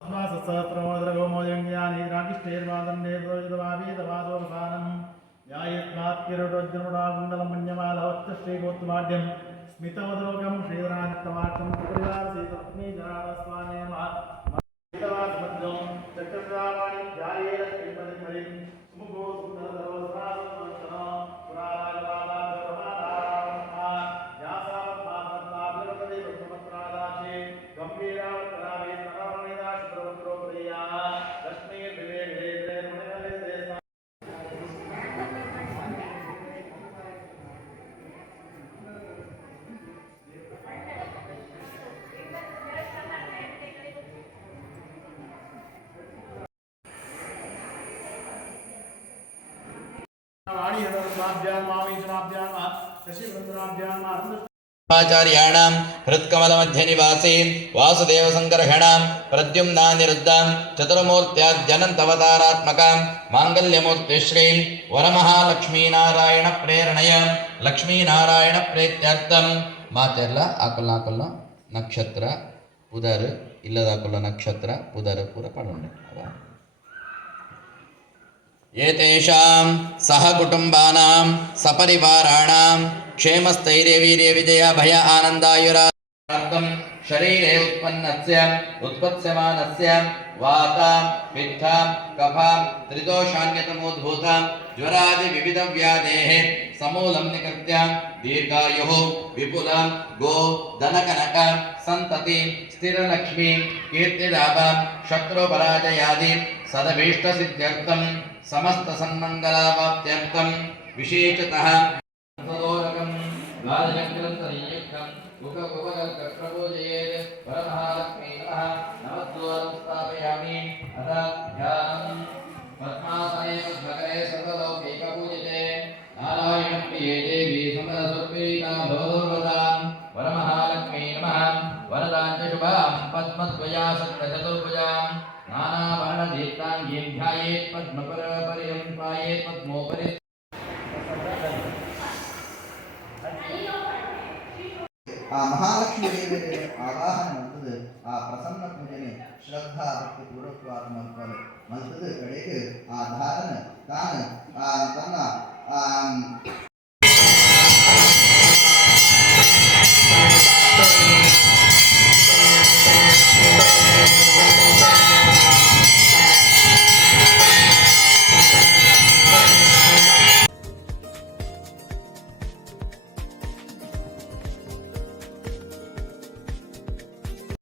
ോമോജംഗ്യാനീരാകിഷ്ടേർവാദംഭീതവാദോപസാനം യായത്മാത്കിരുടോജ്ജനുടാകുണ്ടലമഞ്ഞമാലവത്തശ്രീഗോത്തുമാഢ്യം സ്മിതമതലോകം ശ്രീധരാനത്തമാട്ടം ശ്രീധരാസ്വാമേ ചക്രവാണി ധ്യായേന ശ്രീപതി സുമുഖോ സുന്ദരസരാസം ഗംഭീരാവ आचार्याणां हृत्कमलमध्यनिवासी वासुदेवसङ्कर्षणां प्रद्युम्नानिरुद्धां चतुर्मूर्त्याद्यनन्तवतारात्मकां माङ्गल्यमूर्तिश्रीं वरमहालक्ष्मीनारायणप्रेरणय ಲಕ್ಷ್ಮೀನಾರಾಯಣಪ್ರೇತ್ಯರ್ಥಂ ಮಾತೆರ್ಲ ಆಕಲ್ನ ಆಕಲ್ನ ನಕ್ಷತ್ರ ಉದರ್ ಇಲ್ಲದ ಆಕಲ್ನ ನಕ್ಷತ್ರ ಉದರ್ ಪೂರ ಪಡೋಣ एतेषां सहकुटुम्बानां सपरिवाराणां क्षेमस्थैर्यवीर्यविजय भय आनन्दायुरार्थं शरीरे उत्पन्नस्य उत्पत्स्यमानस्य वातां पित्तां कफां त्रिदोषान्यतमोद्भूतां ज्वरादिविविधव्याधेः समूलं निकृत्य दीर्घायुः विपुल गो धनकनक सन्तति स्थिरलक्ष्मी कीर्तिलाभ शत्रुपराजयादि सदभीष्टसिद्ध्यर्थं समस्तसन्मङ्गलावाप्त्यर्थं विशेषतः ये देवी समरसुर्वीता भोर्वदाम् वरमहालक्ष्मी नमः। वरदाञ्च शुभां पद्मद्वया सप्तचतुर्भुजाम् नानावर्णदीप्ताङ्गीं ध्यायेत् पद्मपरपर्यं प्रायेत् पद्मोपरि ಆ ಮಹಾಲಕ್ಷ್ಮಿ ದೇವಿಯ ಆವಾಹನೆ ಮಲ್ತದು ಆ ಪ್ರಸನ್ನ ಪೂಜನೆ ಶ್ರದ್ಧಾ ಭಕ್ತಿ ಪೂರ್ವಕವಾದ ಮಲ್ಪಲು ಮಲ್ತದು ಕಡೆಗೆ ಆ ಧಾರಣ ತಾನು ಆ ತನ್ನ